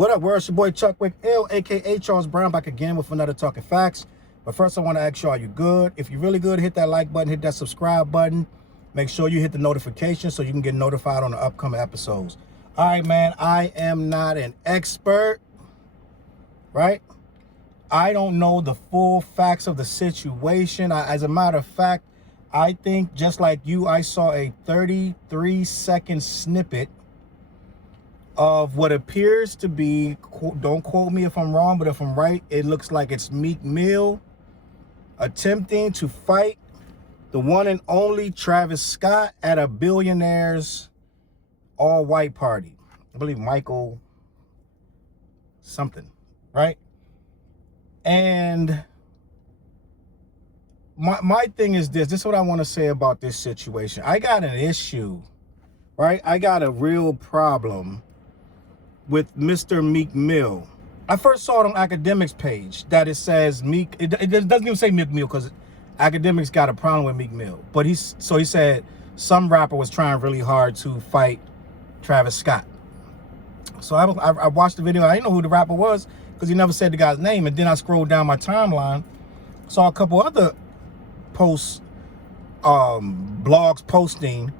What up, world? It's your boy Chuck with L, aka Charles Brown, back again with another Talking Facts. But first, I want to ask you, are you good? If you're really good, hit that like button, hit that subscribe button. Make sure you hit the notification so you can get notified on the upcoming episodes. All right, man, I am not an expert, right? I don't know the full facts of the situation. As a matter of fact, I think just like you, I saw a 33-second snippet of what appears to be, don't quote me if I'm wrong, but if I'm right, it looks like it's Meek Mill attempting to fight the one and only Travis Scott at a billionaire's all-white party. I believe Michael something, right? And my thing is this is what I want to say about this situation. I got an issue, right? I got a real problem with Mr. Meek Mill. I first saw it on Academics page that it says Meek, it doesn't even say Meek Mill because Academics got a problem with Meek Mill. But he said some rapper was trying really hard to fight Travis Scott. So I watched the video. I didn't know who the rapper was because he never said the guy's name. And then I scrolled down my timeline, saw a couple other posts, blogs posting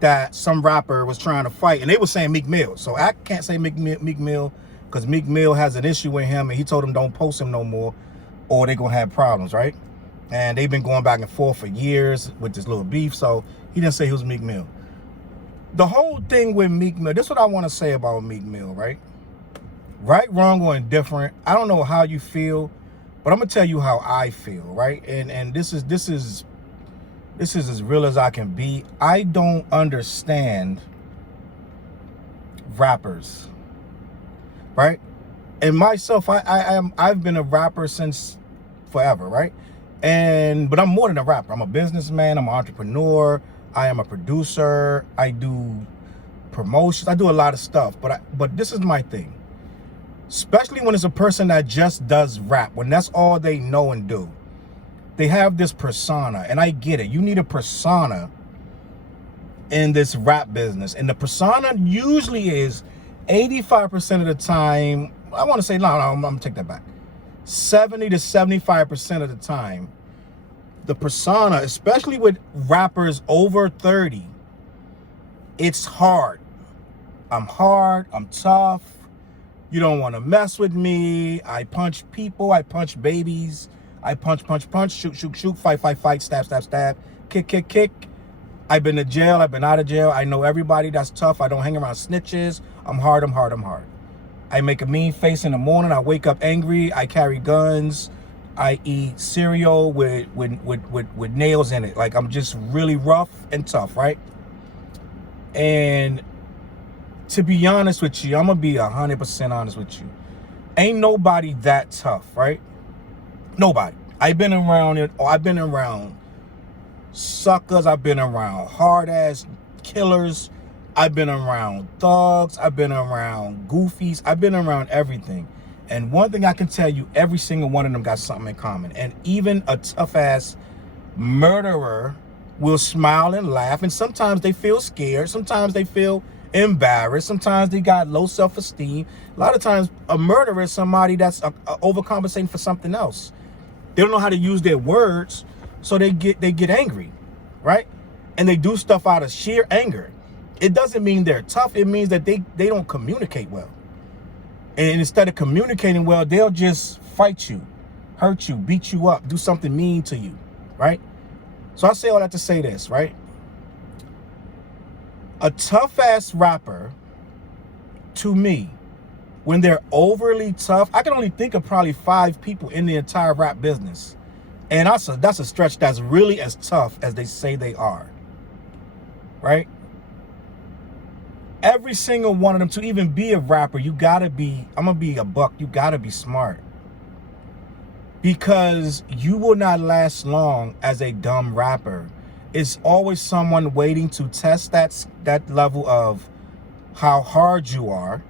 that some rapper was trying to fight, and they were saying Meek Mill. So I can't say Meek Mill because Meek Mill has an issue with him, and he told him don't post him no more or they're gonna have problems, right? And they've been going back and forth for years with this little beef, so he didn't say he was Meek Mill. The whole thing with Meek Mill, this is what I want to say about Meek Mill, right? Right, wrong, or indifferent. I don't know how you feel, but I'm gonna tell you how I feel, right? And this is as real as I can be. I don't understand rappers, right? And myself, I've been a rapper since forever, right? But I'm more than a rapper. I'm a businessman. I'm an entrepreneur. I am a producer. I do promotions. I do a lot of stuff. But this is my thing, especially when it's a person that just does rap, when that's all they know and do. They have this persona, and I get it. You need a persona in this rap business. And the persona usually is 85% of the time, I want to say, no, I'm going to take that back. 70 to 75% of the time, the persona, especially with rappers over 30, it's hard. I'm tough. You don't want to mess with me. I punch people. I punch babies. I punch, shoot, fight, stab, kick. I've been to jail, I've been out of jail. I know everybody that's tough. I don't hang around snitches. I'm hard. I make a mean face in the morning. I wake up angry. I carry guns. I eat cereal with nails in it. Like, I'm just really rough and tough, right? And to be honest with you, I'm gonna be 100% honest with you. Ain't nobody that tough, right? Nobody. I've been around it. I've been around suckers. I've been around hard ass killers. I've been around thugs. I've been around goofies. I've been around everything. And one thing I can tell you, every single one of them got something in common. And even a tough ass murderer will smile and laugh. And sometimes they feel scared. Sometimes they feel embarrassed. Sometimes they got low self-esteem. A lot of times a murderer is somebody that's overcompensating for something else. They don't know how to use their words, so they get angry, right? And they do stuff out of sheer anger. It doesn't mean they're tough. It means that they don't communicate well. And instead of communicating well, they'll just fight you, hurt you, beat you up, do something mean to you, right? So I say all that to say this, right? A tough-ass rapper, to me, when they're overly tough, I can only think of probably 5 people in the entire rap business. And that's a stretch that's really as tough as they say they are, right? Every single one of them, to even be a rapper, you gotta be, I'm gonna be a buck, you gotta be smart. Because you will not last long as a dumb rapper. It's always someone waiting to test that level of how hard you are.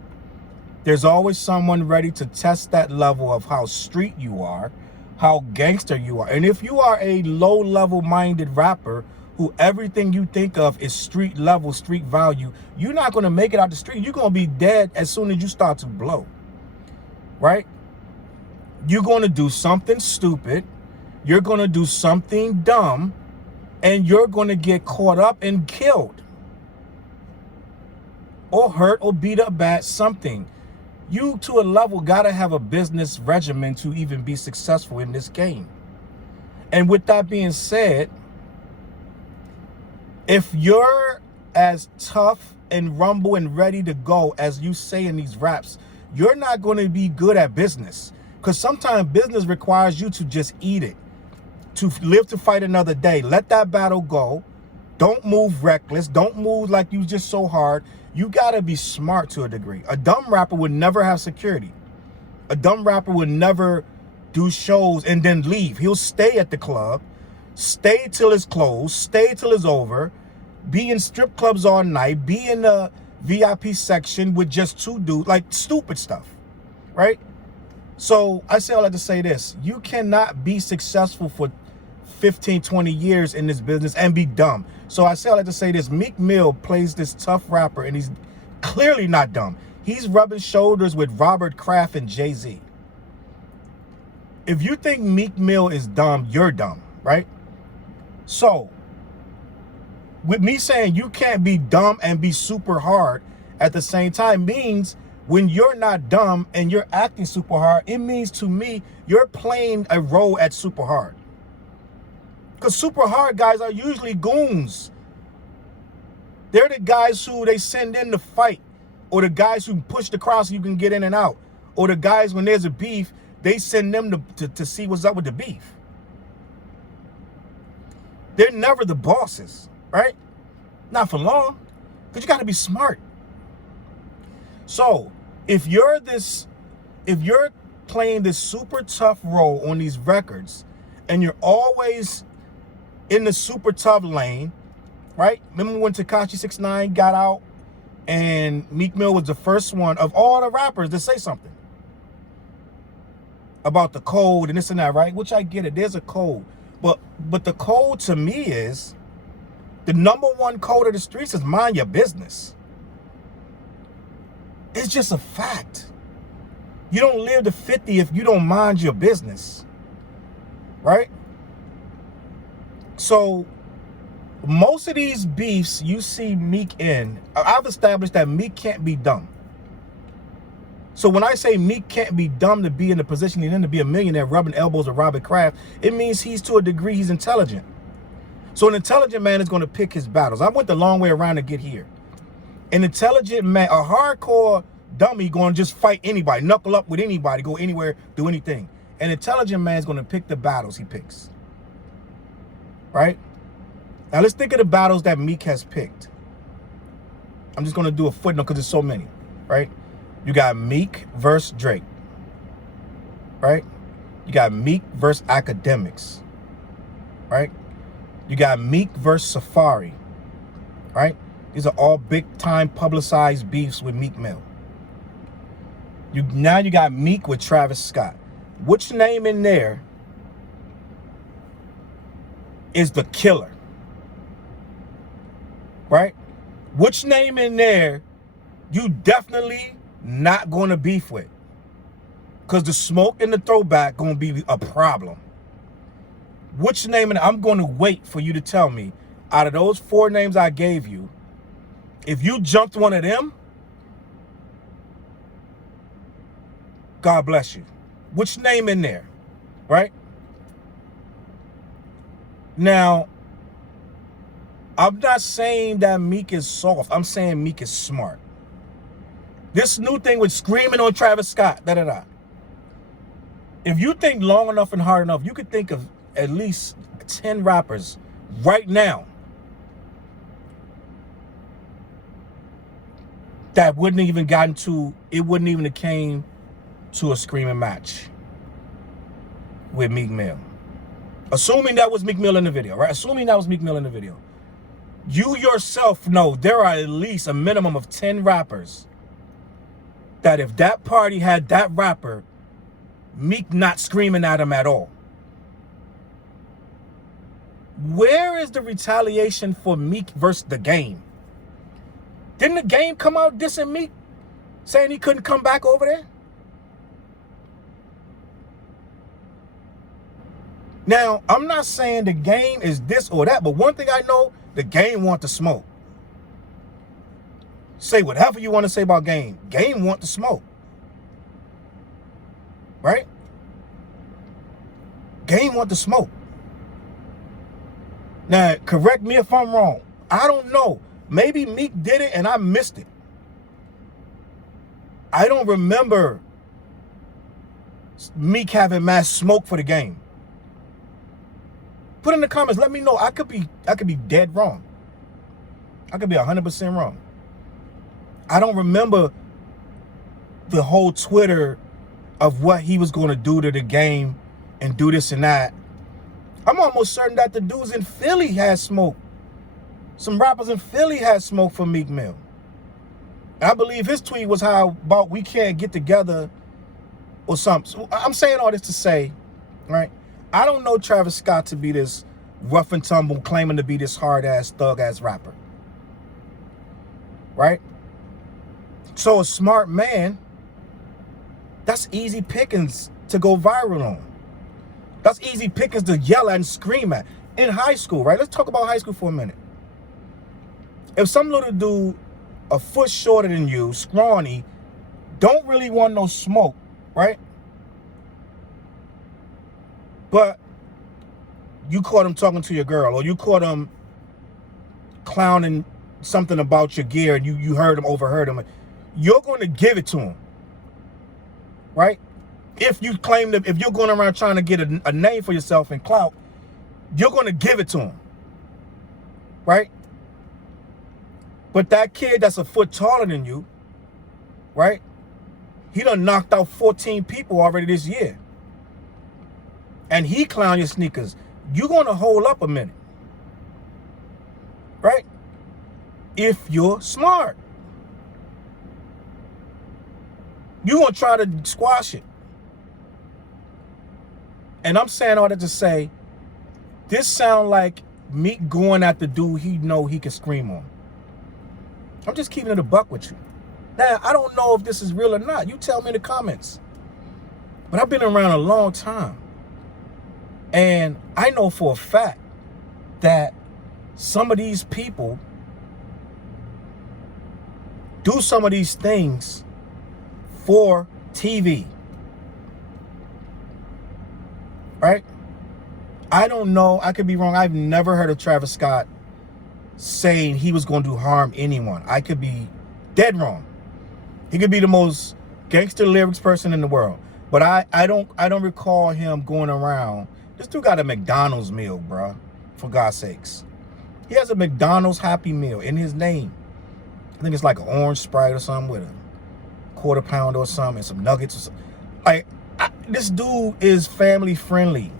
There's always someone ready to test that level of how street you are, how gangster you are. And if you are a low-level minded rapper who everything you think of is street level, street value, you're not going to make it out the street. You're going to be dead as soon as you start to blow. right? You're going to do something stupid. You're going to do something dumb, and you're going to get caught up and killed or hurt or beat up bad, something. You, to a level, got to have a business regimen to even be successful in this game. And with that being said, if you're as tough and rumble and ready to go as you say in these raps, you're not going to be good at business. Because sometimes business requires you to just eat it, to live to fight another day. Let that battle go. Don't move reckless. Don't move like you just so hard. You got to be smart to a degree. A dumb rapper would never have security. A dumb rapper would never do shows and then leave. He'll stay at the club, stay till it's closed, stay till it's over, be in strip clubs all night, be in the VIP section with just two dudes, like stupid stuff, right? So I say all that to say this. You cannot be successful for 15, 20 years in this business and be dumb. So I say all that to say this. Meek Mill plays this tough rapper, and he's clearly not dumb. He's rubbing shoulders with Robert Kraft and Jay-Z. If you think Meek Mill is dumb, you're dumb, right? So with me saying you can't be dumb and be super hard at the same time means when you're not dumb and you're acting super hard, it means to me you're playing a role at super hard. Because super hard guys are usually goons. They're the guys who they send in to fight, or the guys who push the crowd so you can get in and out, or the guys when there's a beef, they send them to see what's up with the beef. They're never the bosses, right? Not for long, because you got to be smart. So if you're playing this super tough role on these records, and you're always in the super tough lane, right? Remember when Tekashi 6ix9ine got out, and Meek Mill was the first one of all the rappers to say something about the code and this and that, right? Which I get it. There's a code. But the code to me is, the number one code of the streets is mind your business. It's just a fact. You don't live to 50 if you don't mind your business, right? So most of these beefs you see Meek in, I've established that Meek can't be dumb. So when I say Meek can't be dumb to be in the position he's in to be a millionaire rubbing elbows with Robert Kraft, it means he's, to a degree, he's intelligent. So an intelligent man is going to pick his battles. I went the long way around to get here. An intelligent man, a hardcore dummy, going to just fight anybody, knuckle up with anybody, go anywhere, do anything. An intelligent man is going to pick the battles he picks. Right? Now let's think of the battles that Meek has picked. I'm just going to do a footnote because there's so many, right? You got Meek versus Drake, right? You got Meek versus Academics, right? You got Meek versus Safari, right? These are all big-time publicized beefs with Meek Mill. Now you got Meek with Travis Scott. Which name in there is the killer, right? Which name in there you definitely not going to beef with? Because the smoke and the throwback going to be a problem. Which name, and I'm going to wait for you to tell me, out of those 4 names I gave you, if you jumped one of them, God bless you. Which name in there, right? Now, I'm not saying that Meek is soft. I'm saying Meek is smart. This new thing with screaming on Travis Scott, da-da-da. If you think long enough and hard enough, you could think of at least 10 rappers right now that wouldn't even gotten to, it wouldn't even have came to a screaming match with Meek Mill. Assuming that was Meek Mill in the video, right? Assuming that was Meek Mill in the video. You yourself know there are at least a minimum of 10 rappers that if that party had that rapper, Meek not screaming at him at all. Where is the retaliation for Meek versus The Game? Didn't The Game come out dissing Meek, saying he couldn't come back over there? Now, I'm not saying the game is this or that, but one thing I know, the game want to smoke. Say whatever you want to say about game. Game want to smoke. Right? Game want to smoke. Now, correct me if I'm wrong. I don't know. Maybe Meek did it and I missed it. I don't remember Meek having mass smoke for the game. Put in the comments, let me know. I could be dead wrong. I could be 100% wrong. I don't remember the whole Twitter of what he was going to do to the game and do this and that. I'm almost certain that the dudes in Philly had smoke. Some rappers in Philly had smoke for Meek Mill. I believe his tweet was how about we can't get together or something. So I'm saying all this to say, right? I don't know Travis Scott to be this rough and tumble, claiming to be this hard-ass, thug-ass rapper. Right? So a smart man, that's easy pickings to go viral on. That's easy pickings to yell at and scream at. In high school, right? Let's talk about high school for a minute. If some little dude a foot shorter than you, scrawny, don't really want no smoke, right? But you caught him talking to your girl, or you caught him clowning something about your gear, and you heard him, overheard him, you're going to give it to him, right? If you claim that, if you're going around trying to get a name for yourself and clout, you're going to give it to him, right? But that kid that's a foot taller than you, right? He done knocked out 14 people already this year. And he clown your sneakers. You're going to hold up a minute, right? If you're smart. You're going to try to squash it. And I'm saying all that to say, this sound like Meek going at the dude he know he can scream on. I'm just keeping it a buck with you. Now, I don't know if this is real or not. You tell me in the comments. But I've been around a long time. And I know for a fact that some of these people do some of these things for TV. Right? I don't know. I could be wrong. I've never heard of Travis Scott saying he was going to harm anyone. I could be dead wrong. He could be the most gangster lyrics person in the world. But I don't recall him going around. This dude got a McDonald's meal, bro. For God's sakes. He has a McDonald's Happy Meal in his name. I think it's like an orange Sprite or something with a quarter pounder or something and some nuggets or something. Like, this dude is family friendly.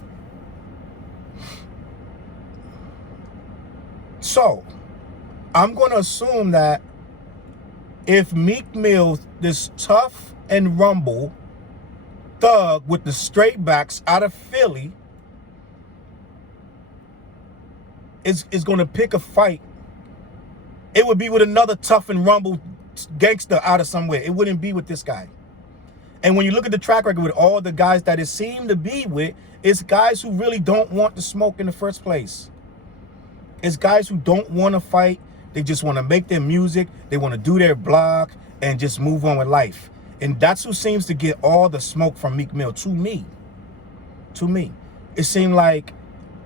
So, I'm going to assume that if Meek Mill, this tough and rumble thug with the straight backs out of Philly, is going to pick a fight, it would be with another tough and rumble gangster out of somewhere. It wouldn't be with this guy. And when you look at the track record with all the guys that it seemed to be with, it's guys who really don't want to smoke in the first place. It's guys who don't want to fight. They just want to make their music. They want to do their blog and just move on with life. And that's who seems to get all the smoke from Meek Mill, to me. To me. It seemed like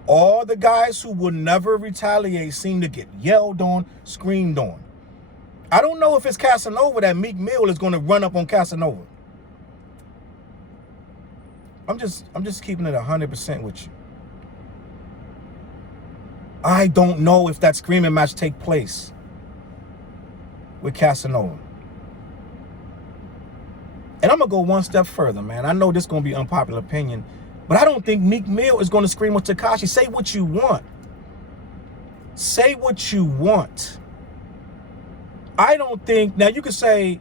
all the guys who would never retaliate seem to get yelled on, screamed on. I don't know if it's Casanova that Meek Mill is going to run up on Casanova. I'm just keeping it 100% with you. I don't know if that screaming match take place with Casanova. And I'm going to go one step further, man. I know this is going to be unpopular opinion, but I don't think Meek Mill is going to scream with Tekashi. Say what you want. Say what you want. I don't think, now you could say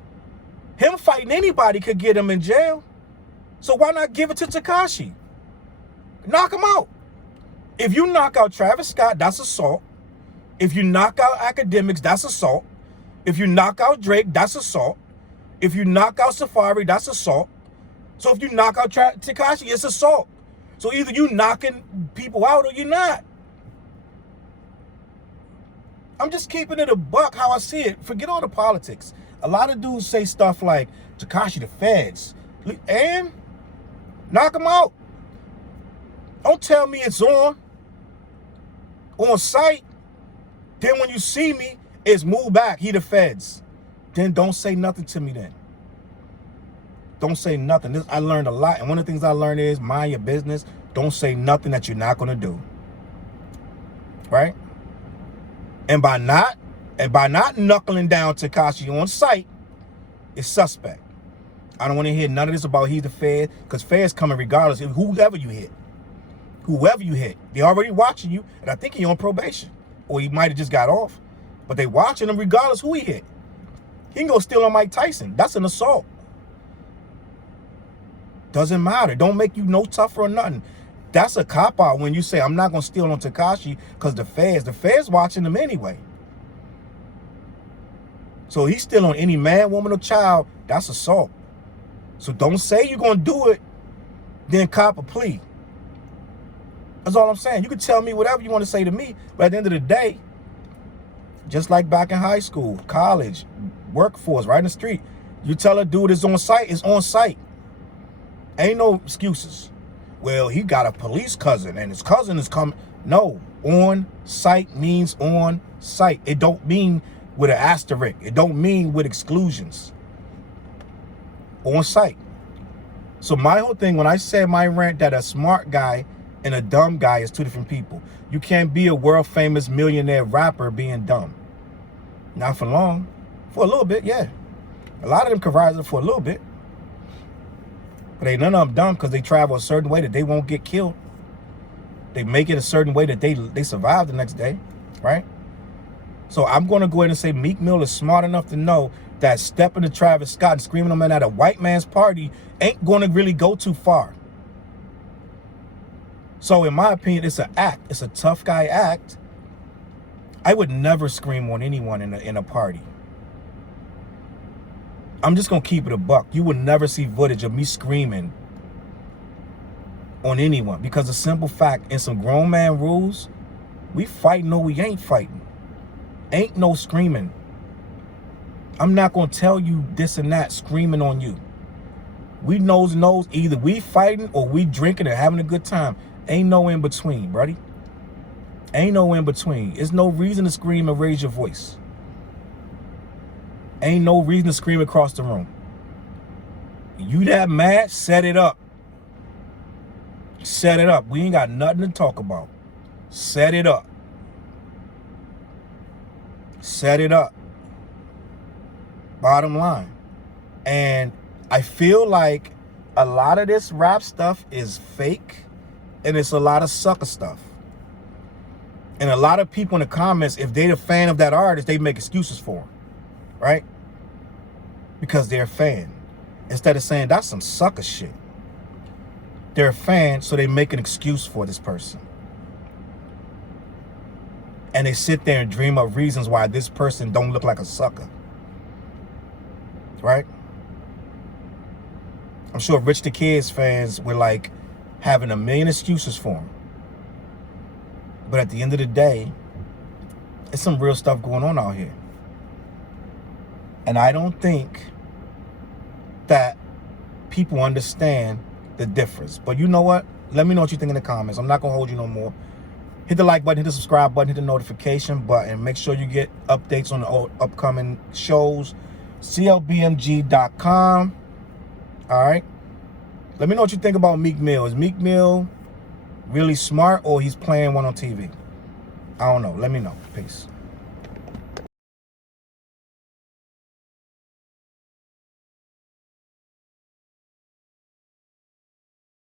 him fighting anybody could get him in jail. So why not give it to Tekashi? Knock him out. If you knock out Travis Scott, that's assault. If you knock out Academics, that's assault. If you knock out Drake, that's assault. If you knock out Safari, that's assault. So if you knock out Tekashi, it's assault. So either you knocking people out or you're not. I'm just keeping it a buck how I see it. Forget all the politics. A lot of dudes say stuff like, Tekashi the feds. And knock him out. Don't tell me it's on site. Then when you see me, it's move back. He the feds. Then don't say nothing to me then. Don't say nothing. I learned a lot. And one of the things I learned is mind your business. Don't say nothing that you're not going to do. Right? And by not knuckling down Tekashi on site, it's suspect. I don't want to hear none of this about he's the Fed, because Fed's coming regardless of whoever you hit. Whoever you hit. They're already watching you, and I think he's on probation. Or he might have just got off. But they watching him regardless who he hit. He can go steal on Mike Tyson. That's an assault. Doesn't matter. Don't make you no tougher or nothing. That's a cop-out when you say, I'm not going to steal on Tekashi because the feds watching him anyway. So he's still on any man, woman, or child. That's assault. So don't say you're going to do it, then cop a plea. That's all I'm saying. You can tell me whatever you want to say to me, but at the end of the day, just like back in high school, college, workforce, right in the street, you tell a dude it's on site, it's on site. Ain't no excuses. Well, he got a police cousin and his cousin is coming. No, on site means on site. It don't mean with an asterisk. It don't mean with exclusions. On site. So my whole thing, when I said my rant that a smart guy and a dumb guy is two different people. You can't be a world famous millionaire rapper being dumb. Not for long. For a little bit, yeah. A lot of them can rise up for a little bit. But ain't none of them dumb because they travel a certain way that they won't get killed. They make it a certain way that they survive the next day, right? So I'm going to go ahead and say Meek Mill is smart enough to know that stepping to Travis Scott and screaming him at a white man's party ain't going to really go too far. So in my opinion, it's an act. It's a tough guy act. I would never scream on anyone in a party. I'm just going to keep it a buck. You would never see footage of me screaming on anyone because the simple fact, in some grown man rules, we fighting or we ain't fighting. Ain't no screaming. I'm not going to tell you this and that screaming on you. We knows either we fighting or we drinking and having a good time. Ain't no in between, buddy. Ain't no in between. There's no reason to scream and raise your voice. Ain't no reason to scream across the room. You that mad? Set it up. Set it up. We ain't got nothing to talk about. Set it up. Set it up. Bottom line. And I feel like a lot of this rap stuff is fake and it's a lot of sucker stuff. And a lot of people in the comments, if they're a fan of that artist, they make excuses for him. Right? Because they're a fan. Instead of saying that's some sucker shit. They're a fan, so they make an excuse for this person. And they sit there and dream up reasons why this person don't look like a sucker. Right? I'm sure Rich the Kid's fans were like having a million excuses for him. But at the end of the day, it's some real stuff going on out here. And I don't think that people understand the difference. But you know what? Let me know what you think in the comments. I'm not going to hold you no more. Hit the like button, hit the subscribe button, hit the notification button. Make sure you get updates on the upcoming shows. CLBMG.com. All right? Let me know what you think about Meek Mill. Is Meek Mill really smart or he's playing one on TV? I don't know. Let me know. Peace.